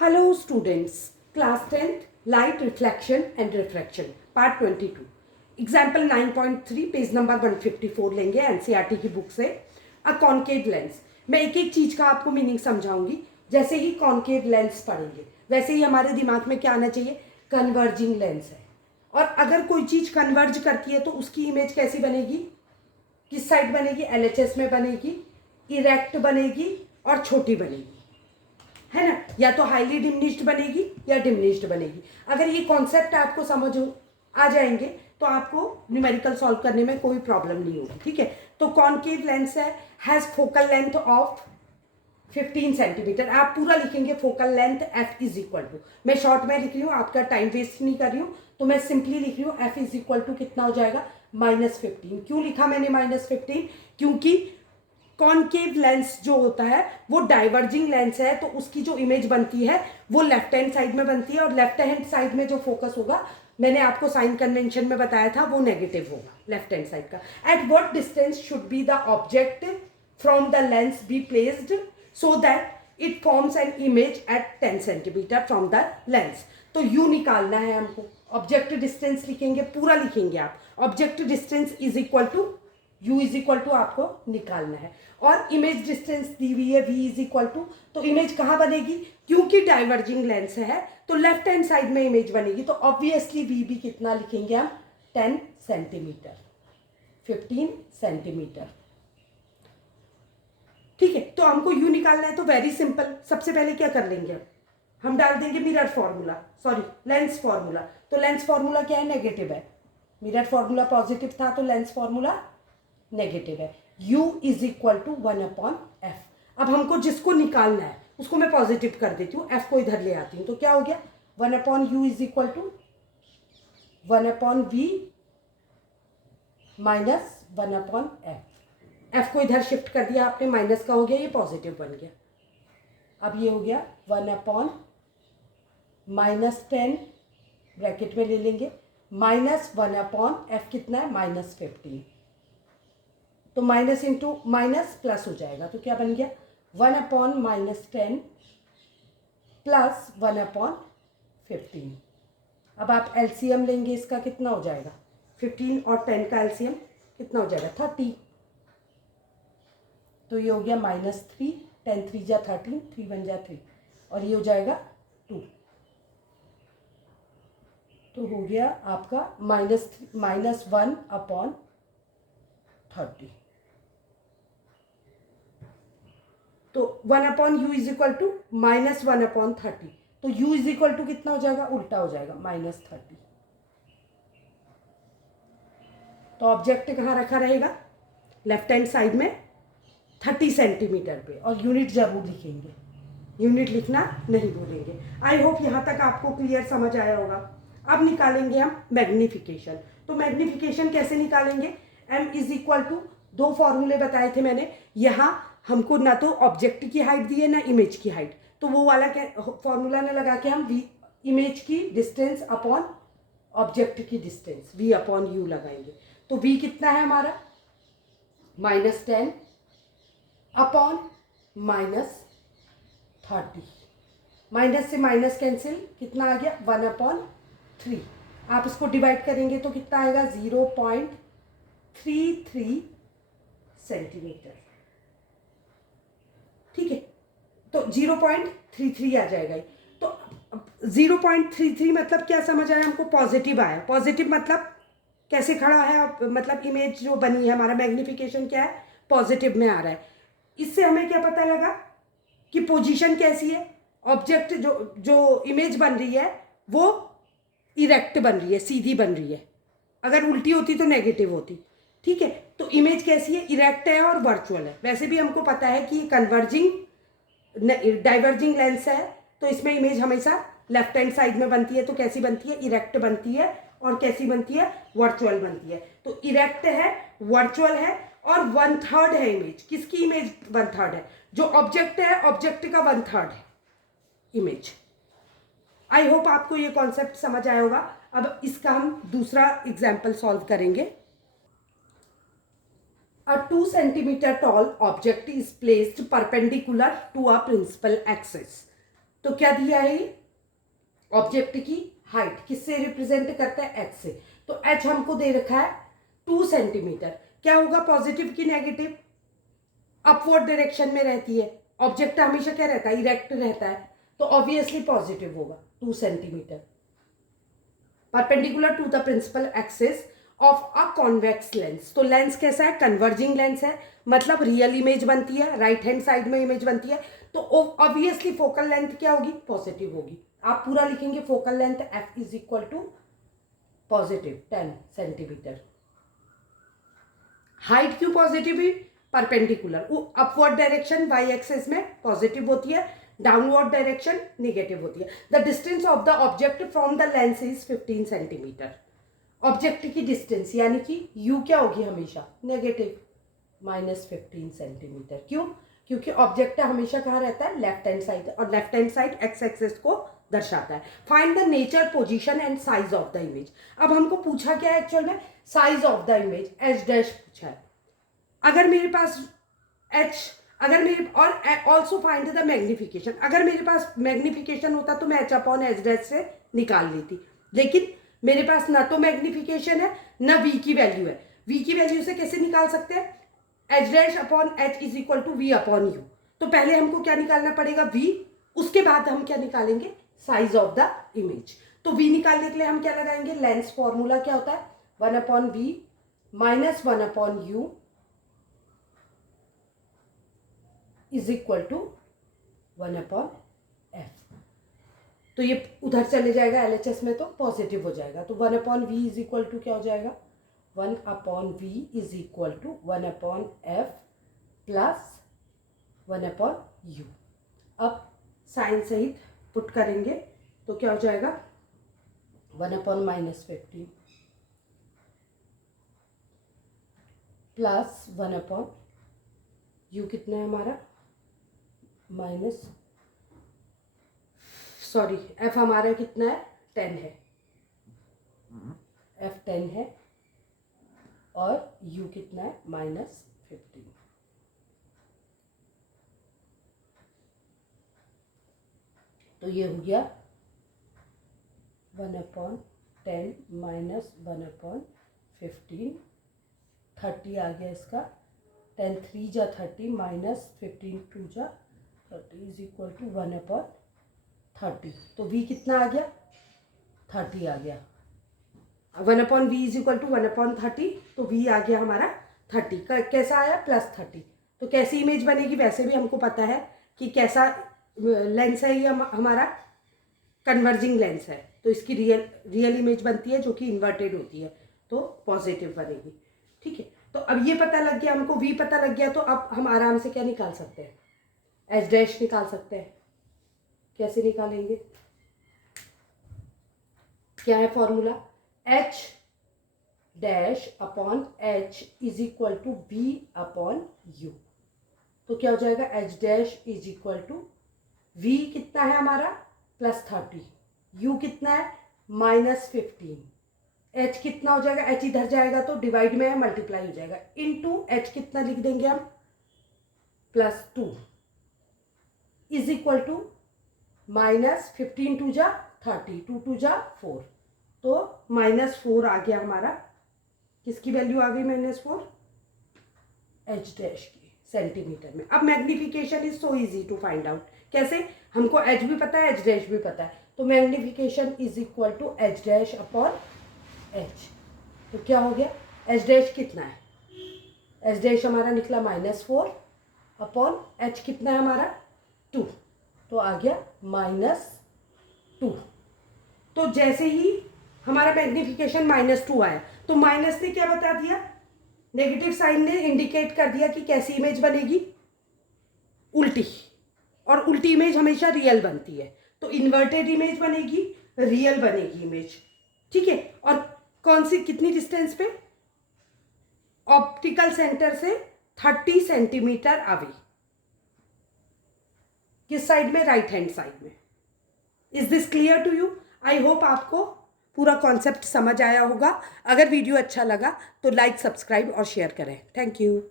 Hello students, class 10th, light reflection and refraction, part 22. Example 9.3, page number 154 लेंगे NCERT की book से. A concave lens. मैं एक एक चीज का आपको मीनिंग समझाऊंगी. जैसे ही कॉनकेव लेंस पढ़ेंगे वैसे ही हमारे दिमाग में क्या आना चाहिए, कन्वर्जिंग लेंस है. और अगर कोई चीज कन्वर्ज करती है तो उसकी इमेज कैसी बनेगी, किस साइड बनेगी, एलएचएस में बनेगी, इरेक्ट बनेगी और छोटी बनेगी, है ना. या तो हाईली डिमिनिश्ड बनेगी या डिमिनिश्ड बनेगी. अगर ये कॉन्सेप्ट आपको समझ आ जाएंगे तो आपको न्यूमेरिकल सॉल्व करने में कोई प्रॉब्लम नहीं होगी. ठीक है. तो कॉनकेव लेंस है, has focal length of 15 centimetre. आप पूरा लिखेंगे focal length F is equal to, मैं शॉर्ट में लिख रही हूँ, आपका टाइम वेस्ट नहीं कर रही हूँ, तो मैं सिंपली लिख रही हूँ एफ इज इक्वल टू कितना हो जाएगा, -15. क्यों लिखा मैंने -15, क्योंकि कॉनकेव लेंस जो होता है वो डाइवर्जिंग लेंस है, तो उसकी जो इमेज बनती है वो लेफ्ट हैंड साइड में बनती है, और लेफ्ट हैंड साइड में जो फोकस होगा, मैंने आपको साइन कन्वेंशन में बताया था, वो नेगेटिव होगा लेफ्ट हैंड साइड का. At what distance should be the object from the lens be placed so that it forms an image at 10 centimetre from the lens. तो यू निकालना है हमको. ऑब्जेक्ट डिस्टेंस लिखेंगे, पूरा लिखेंगे आप. Object distance is equal to u is equal to आपको निकालना है, और इमेज डिस्टेंस दी हुई है v इज इक्वल टू. तो इमेज कहाँ बनेगी, क्योंकि डाइवर्जिंग लेंस है तो लेफ्ट हैंड साइड में इमेज बनेगी, तो ऑब्वियसली v भी कितना लिखेंगे हम, 10 सेंटीमीटर, 15 सेंटीमीटर. ठीक है. तो हमको u निकालना है, तो वेरी सिंपल. सबसे पहले क्या कर लेंगे, हम डाल देंगे mirror formula, sorry lens formula. तो लेंस फॉर्मूला क्या है, नेगेटिव है. मिरर फॉर्मूला पॉजिटिव था तो लेंस फॉर्मूला नेगेटिव है. u is equal to 1/f. अब हमको जिसको निकालना है उसको मैं पॉजिटिव कर देती हूँ, f को इधर ले आती हूँ, तो क्या हो गया, 1/u is equal to 1/v minus 1/f. f को इधर शिफ्ट कर दिया आपने, माइनस का हो गया, ये पॉजिटिव बन गया. अब ये हो गया 1/-10 ब्रैकेट में ले लेंगे, माइनस 1/f कितना है, -15. तो माइनस इंटू माइनस प्लस हो जाएगा, तो क्या बन गया, 1/-10 प्लस 1/15. अब आप एलसीएम लेंगे, इसका कितना हो जाएगा, 15 और 10 का एलसीएम कितना हो जाएगा, 30. तो ये हो गया -3, 10 3 जा 13, 3 1 जा 3, और ये हो जाएगा 2. तो हो गया आपका -1/30. तो 1/u इज इक्वल टू -1/30. तो u इज इक्वल टू कितना हो जाएगा, उल्टा हो जाएगा, -30. तो ऑब्जेक्ट कहाँ रखा रहेगा, लेफ्ट हैंड साइड में 30 सेंटीमीटर पे, और यूनिट जरूर लिखेंगे, यूनिट लिखना नहीं भूलेंगे. आई होप यहाँ तक आपको क्लियर समझ आया होगा. अब निकालेंगे हम मैग्नीफिकेशन. तो मैग्नीफिकेशन कैसे निकालेंगे, m इज इक्वल टू, दो फॉर्मूले बताए थे मैंने. यहाँ हमको ना तो ऑब्जेक्ट की हाइट दी है ना इमेज की हाइट, तो वो वाला फॉर्मूला ने लगा के हम इमेज की डिस्टेंस अपॉन ऑब्जेक्ट की डिस्टेंस v/u लगाएंगे. तो v कितना है हमारा, -10 अपॉन -30. माइनस से माइनस कैंसिल, कितना आ गया, 1/3. आप इसको डिवाइड करेंगे तो कितना आएगा, 0.33 सेंटीमीटर. ठीक है. तो 0.33 आ जाएगा. तो 0.33 मतलब क्या समझ आया हमको, पॉजिटिव आया. पॉजिटिव मतलब कैसे खड़ा है, मतलब इमेज जो बनी है, हमारा मैग्नीफिकेशन क्या है, पॉजिटिव में आ रहा है. इससे हमें क्या पता लगा कि पोजीशन कैसी है, ऑब्जेक्ट जो इमेज बन रही है वो इरेक्ट बन रही है, सीधी बन रही है. अगर उल्टी होती तो नेगेटिव होती. ठीक है. तो इमेज कैसी है, इरेक्ट है और वर्चुअल है. वैसे भी हमको पता है कि कन्वर्जिंग डाइवर्जिंग लेंस है, तो इसमें इमेज हमेशा लेफ्ट हैंड साइड में बनती है. तो कैसी बनती है, इरेक्ट बनती है, और कैसी बनती है, वर्चुअल बनती है. तो इरेक्ट है, वर्चुअल है, और 1/3 है इमेज. किसकी इमेज 1/3 है, जो ऑब्जेक्ट है, ऑब्जेक्ट का 1/3 है इमेज. आई होप आपको ये कॉन्सेप्ट समझ आया होगा. अब इसका हम दूसरा एग्जाम्पल सॉल्व करेंगे. A 2 centimeter tall object is placed perpendicular to a principal axis. तो क्या दिया है ये, ऑब्जेक्ट की हाइट किससे रिप्रेजेंट करता है, एच से। तो एच हमको दे रखा है 2 सेंटीमीटर। क्या होगा, पॉजिटिव की नेगेटिव, अपवर्ड डायरेक्शन में रहती है, ऑब्जेक्ट हमेशा क्या रहता है, इरेक्ट रहता है, तो ऑब्वियसली पॉजिटिव होगा 2 centimetre. Perpendicular to the principal axis of a convex lens. तो लेंस कैसा है, कन्वर्जिंग लेंस है, मतलब रियल इमेज बनती है, राइट हैंड साइड में इमेज बनती है, तो ऑब्वियसली फोकल लेंथ क्या होगी, पॉजिटिव होगी। आप पूरा लिखेंगे focal length F is equal to positive 10 centimetre. Height क्यों पॉजिटिव है, perpendicular, upward direction Y axis में पॉजिटिव होती है, डाउनवर्ड डायरेक्शन नेगेटिव होती है। The distance of the object from the lens is 15 centimetre. Object की डिस्टेंस यानी कि u क्या होगी, हमेशा नेगेटिव, -15 सेंटीमीटर। क्यों, क्योंकि ऑब्जेक्ट हमेशा कहाँ रहता है, लेफ्ट हैंड साइड, और left hand side x axis को दर्शाता है। Find the nature, position and size of the image. अब हमको पूछा क्या है एक्चुअल में, size of the image, H dash पूछा है। अगर मेरे पास एच, अगर मेरे, और ऑल्सो फाइंड द मैग्निफिकेशन, अगर मेरे पास मैग्निफिकेशन होता तो मैं एच अपॉन एच डैश से निकाल लेती, लेकिन मेरे पास ना तो मैग्निफिकेशन है ना वी की वैल्यू है। वी की वैल्यू से कैसे निकाल सकते हैं, H dash upon H is equal to V upon U. तो पहले हमको क्या निकालना पड़ेगा, वी, उसके बाद हम क्या निकालेंगे, साइज ऑफ द इमेज। तो वी निकालने के लिए हम क्या लगाएंगे, लेंस फॉर्मूला क्या होता है, 1 upon V minus 1 upon U is equal to 1 upon F. तो ये उधर चले जाएगा LHS में, तो पॉजिटिव हो जाएगा। तो 1 upon V is equal to क्या हो जाएगा, 1 upon V is equal to 1 upon F plus 1 upon U. अब साइन सहित पुट करेंगे तो क्या हो जाएगा, 1 अपॉन -15 प्लस 1 अपॉन यू, कितना है हमारा, एफ हमारा कितना है, 10 है, एफ 10 है, और यू कितना है, -15। तो ये हो गया 1 अपॉन 10 माइनस 1 अपॉन 15, 30 आ गया इसका, 10 3 जा 30 माइनस 15 2 जा 30 इज इक्वल टू 1 अपॉन 30। तो v कितना आ गया, 30 आ गया। 1 upon V is equal to 1 upon 30, तो v आ गया हमारा 30। कैसा आया, +30। तो कैसी इमेज बनेगी, वैसे भी हमको पता है कि कैसा लेंस है ये हमारा, कन्वर्जिंग लेंस है, तो इसकी रियल इमेज बनती है जो कि इन्वर्टेड होती है, तो पॉजिटिव बनेगी। ठीक है, तो अब ये पता लग गया हमको, v पता लग गया, तो अब हम आराम से क्या निकाल सकते हैं, एच डैश निकाल सकते हैं। कैसे निकालेंगे, क्या है formula, H dash upon H is equal to V upon U. तो क्या हो जाएगा, H dash is equal to V कितना है हमारा, +30, यू कितना है, -15, एच कितना हो जाएगा, एच इधर जाएगा तो डिवाइड में है, मल्टीप्लाई हो जाएगा, इनटू एच कितना लिख देंगे हम, +2 इज इक्वल टू -15 2 जा 30, 2 2 जा 4, तो -4 आ गया हमारा। किसकी वैल्यू आ गई, -4, एच डैश की सेंटीमीटर में। अब magnification is so easy to find out, कैसे, हमको एच भी पता है, एच डैश भी पता है, तो magnification is equal to H dash upon H. तो क्या हो गया, एच डैश कितना है, एच डैश हमारा निकला -4 अपॉन एच कितना है हमारा 2, तो आ गया -2। तो जैसे ही हमारा मैग्निफिकेशन -2 आया, तो माइनस ने क्या बता दिया, नेगेटिव साइन ने इंडिकेट कर दिया कि कैसी इमेज बनेगी, उल्टी, और उल्टी इमेज हमेशा रियल बनती है, तो इन्वर्टेड इमेज बनेगी, रियल बनेगी इमेज। ठीक है, और कौन सी, कितनी डिस्टेंस पे, ऑप्टिकल सेंटर से 30 सेंटीमीटर अवे, किस साइड में, राइट हैंड साइड में। Is this clear to you, I hope आपको पूरा कॉन्सेप्ट समझ आया होगा। अगर वीडियो अच्छा लगा तो लाइक, सब्सक्राइब और शेयर करें। Thank you.